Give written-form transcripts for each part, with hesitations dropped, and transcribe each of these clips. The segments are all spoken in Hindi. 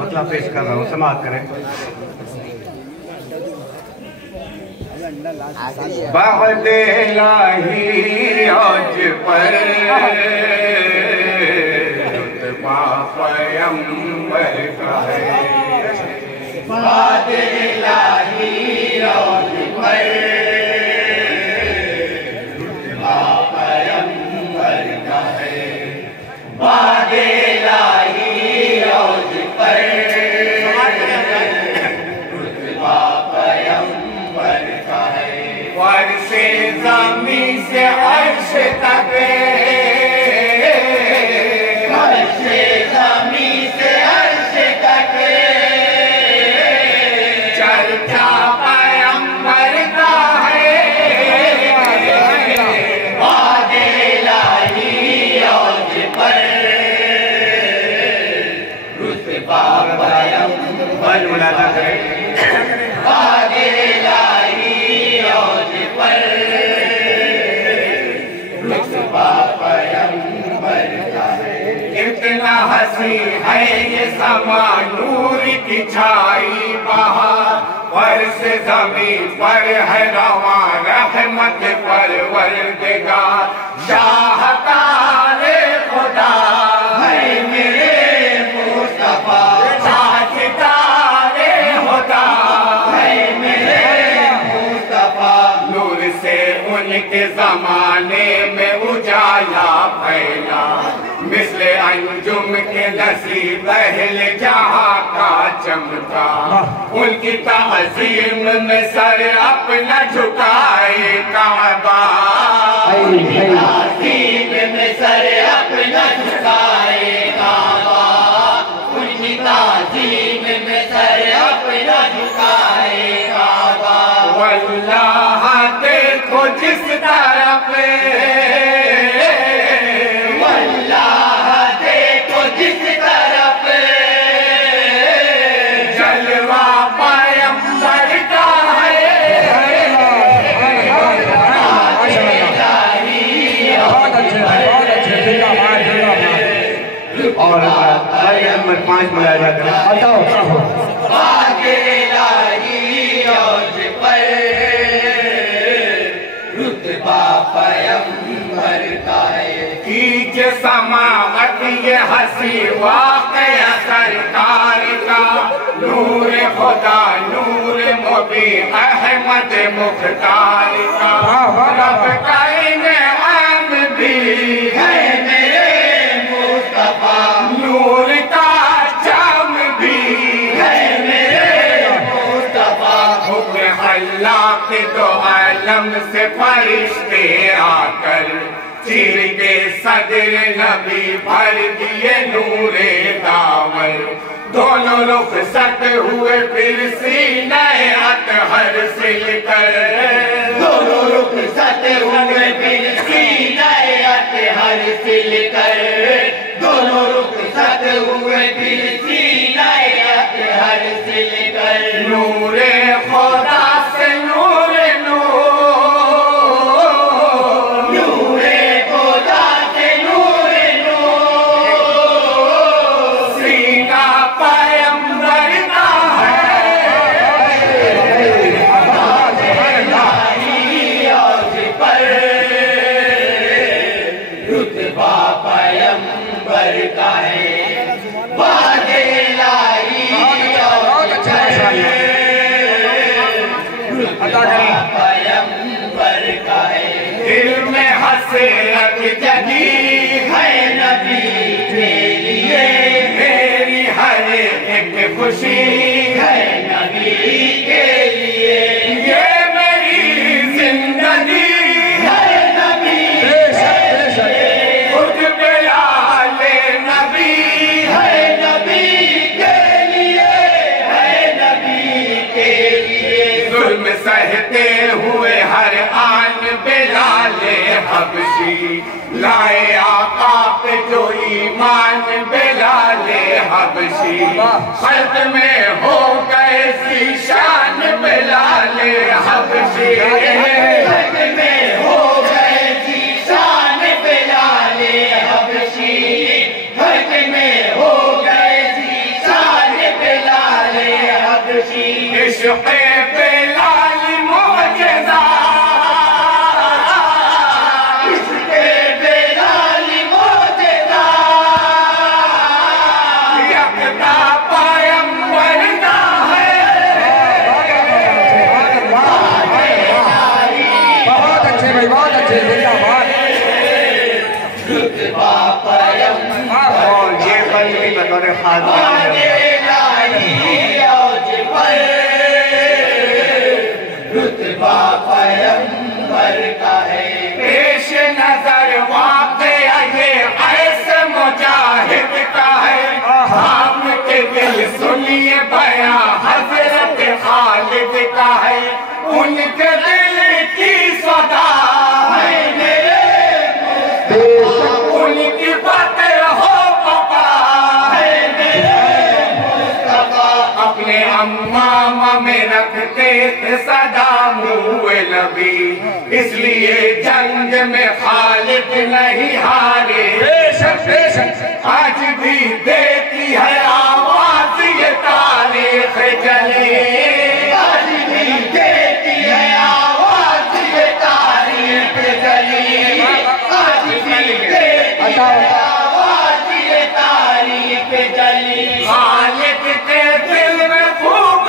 मतलब पेश कर रहा हूँ, समाप्त करें। बहुत इलाही औज पर रुतबा पैगंबर का है। बहुत इलाही औज पर रुतबा पैगंबर का है। बहुत इलाही औज पर रुतबा पैगंबर का है। वर्षे ज़मीं से अर्श तक, वर्षे ज़मीं से अर्श तक चर्चा पैगंबर का है। वादे इलाही औज पर रुतबा पैगंबर मुलादा करें। वादे इलाही औज पर रुतबा पैगंबर का है। कितना हंसी है ये समा, नूर की छाई बहार, वर्ष ज़मीं पर है रवा रहमत परवरदिगार। शाहकार खुदा है मेरे मुस्तफा, साजदारे खुदा है मेरे मुस्तफा। नूर से उनके जमाने में उजाला फैला, मिस्ले अंजुम के नसीब पहले जहाँ का चमका। उनकी ताज़ीम में सर अपना झुकाए काबा, उनकी ताज़ीम में सर अपना झुकाए काबा, उनकी ताज़ीम में सर अपना झुकाए काबा। वल्लाह देखो जिस तरफ, वल्लाह देखो जिस तरफ जलवा पैगंबर का है। और भाई नंबर 5 मुलाजा करें। बताओ वादे इलाही औज पर रुतबा पैगंबर का है। कीजिए समाअत ये हंसी वाक़या सरकार का, नूर खुदा नूर मुबी अहमद मुख्तार का। रब का इनाम भी है मेरे मुस्तफा, नूर का जाम भी है मेरे मुस्तफा। हुक्म अल्लाह के दो आलम से फरिश्ते आकर चीर के सदर नबी भर दिए नूरे दामन। दोनों रुख सट हुए फिर सीने अतहर सिलकर, दोनों रुख सट हुए फिर सीने अतहर सिलकर, दोनों रुख सट हुए फिर सीने अतहर सिलकर। नूरे खुदा से नूरे नूर, नूरे खुदा से नूरे नूर, सीना पैगंबर का है। इलाही औज पर रुतबा पैगंबर का है। वादे इलाही औज पर रुतबा पैगंबर का है। दिल में हसरत जगी है नबी के लिए, मेरी हर एक खुशी है नबी के लिए। ये मेरी जिंदगी है नबी, खुद बिलाल नबी है नबी के लिए, है नबी के लिए। जुल्म सहते हुए हर आन बिलाल हबशी हबशी लाए आका पे जो ईमान बिलाले हबशी खल्क में हो गए ज़ीशान बिलाले हबशी खल्क में हो गए ज़ीशान बिलाले हबशी खल्क में हो गए ज़ीशान बिलाले हबशी इश्क़ बिलाल मौजज़ा और ये बल भी बतौर खास रुतबा पैगंबर का है पेश नजर वाक़या ये ऐसे मुजाहिद का है हम के दिल सुनिए बयां हजरत खालिद का है उनके दिल की सदा है मेरे उनकी बातें हो पापा है मेरे मुस्तफा अपने अम्मा में रखते थे सदा मुए नबी इसलिए जंग में खालिद नहीं हारे आज भी देती है आवाज ये तारीख जले आज भी देती है आवाज ये तारीख जले आज भी देती है आवाज ये तारीख जली खालिद के दिल में खूब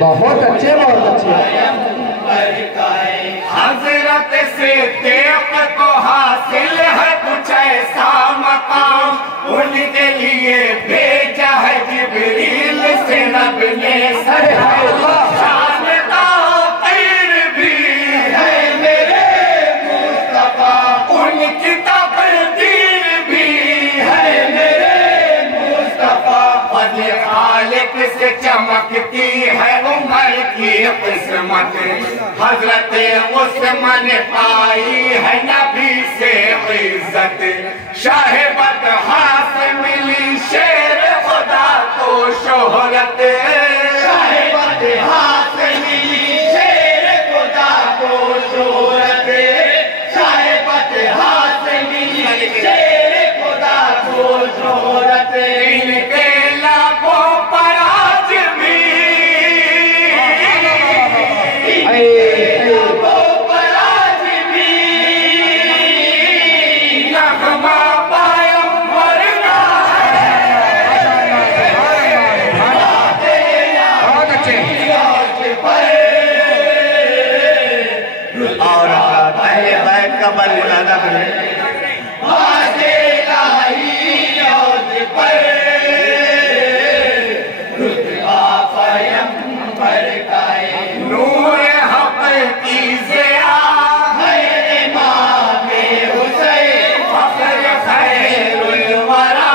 बहुत अच्छे हजरत से देख को हासिल है कुछ ऐसा मकाम उनके लिए भेजा है जिब्रील से रब ने भी है मेरे मुस्तफा उनकी तकदीर भी है मेरे मुस्तफा फज़ल खालिक से चमकती है उमर की किस्मत हजरत उस्मान पाई है नबी से इज्जत शाहिबत हाथ मिली शेर खुदा को शोहरत शाहिबत हाथ मिली शेर खुदा को शोहरत शाहिबत हाथ मिली शेर खुदा को शोहरत इनके लाखों पराज भी बल मुलादा करें नूर हक की ज़िया है इमाम हुसैन फख्र खैरुल वरा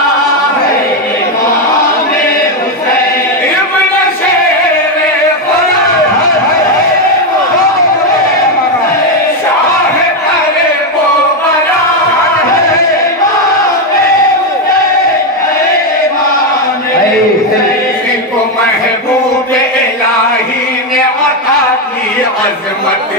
है इमाम हुसैन इब्न शेर खुदा शाह करे वो बरा है इमाम हुसैन है इमाम हुसैन इनको महबूब इलाही ने अता की अजमत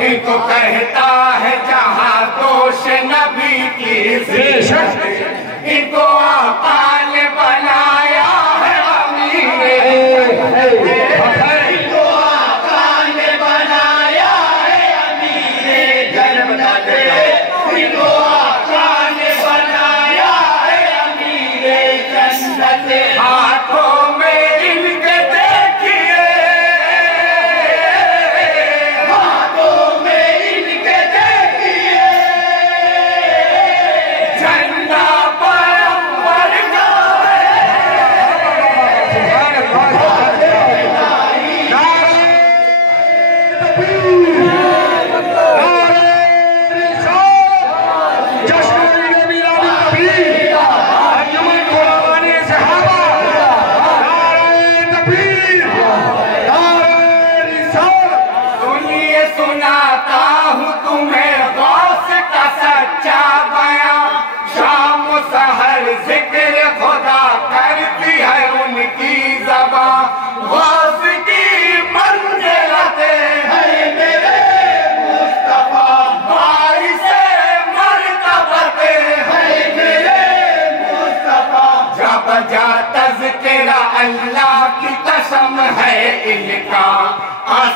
इनको कहता है जहाँ दोष नबी की इज्जत इनको आका ने बनाया है अमीर इनको आका ने बनाया है अमीर जन्नत इनको आका ने बनाया है अमीर जन्नत हाथों में इनके देखिए हाथों में इनके देखिए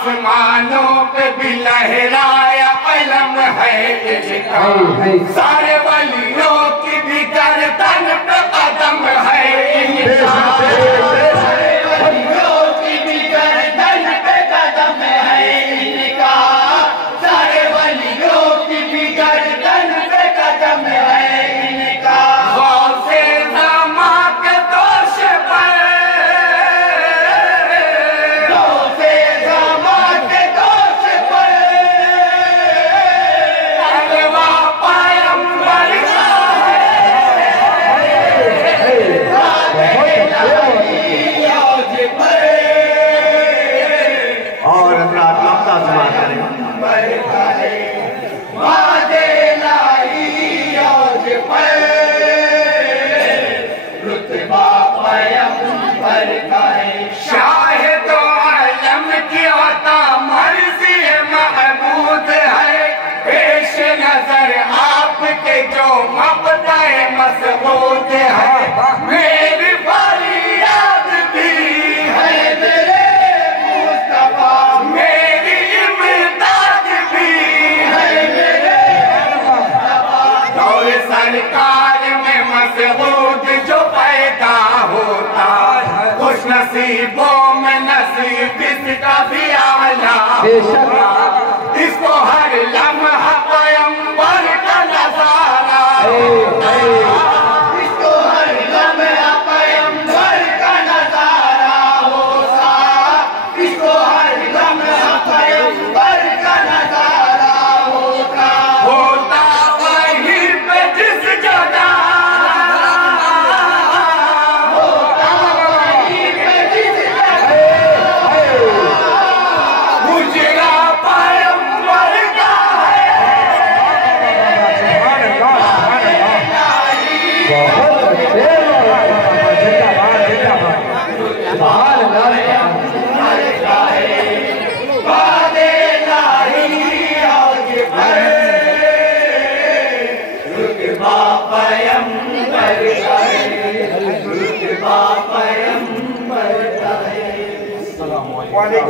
आसमानों पे भी लहराया अलम है इनका, सारे वलियों की भी गर्दन पे कदम है इनका, सारे वलियों की भी गर्दन पे कदम है इनका, सारे वलियों की भी गर्दन पे कदम है इनका। गौसे ज़मा के दोष पर, गौसे ज़मा के दोष पर तलवा पैगंबर का और प्रार्थना समा करें। शाहिद आलम की अता मर्जी महमूद है, पेश नजर आपके जो मबदाए मसबूत है, मेरी फरियाद भी है मेरे मुस्तफा, मेरी इमदाद भी है मेरे मुस्तफा। दौर सरकार में मसबूत जो पैदा होता, खुश नसीबों में नसीब इसका भी आला होगा, इसको हर लम्हा पैगंबर का नजारा होगा, इसको हर लम्हा पैगंबर का नजारा होगा, इसको हर लम्हा पैगंबर का नजारा होगा। होता वहीं पे जिस जगह, गुजरा पैगंबर का है।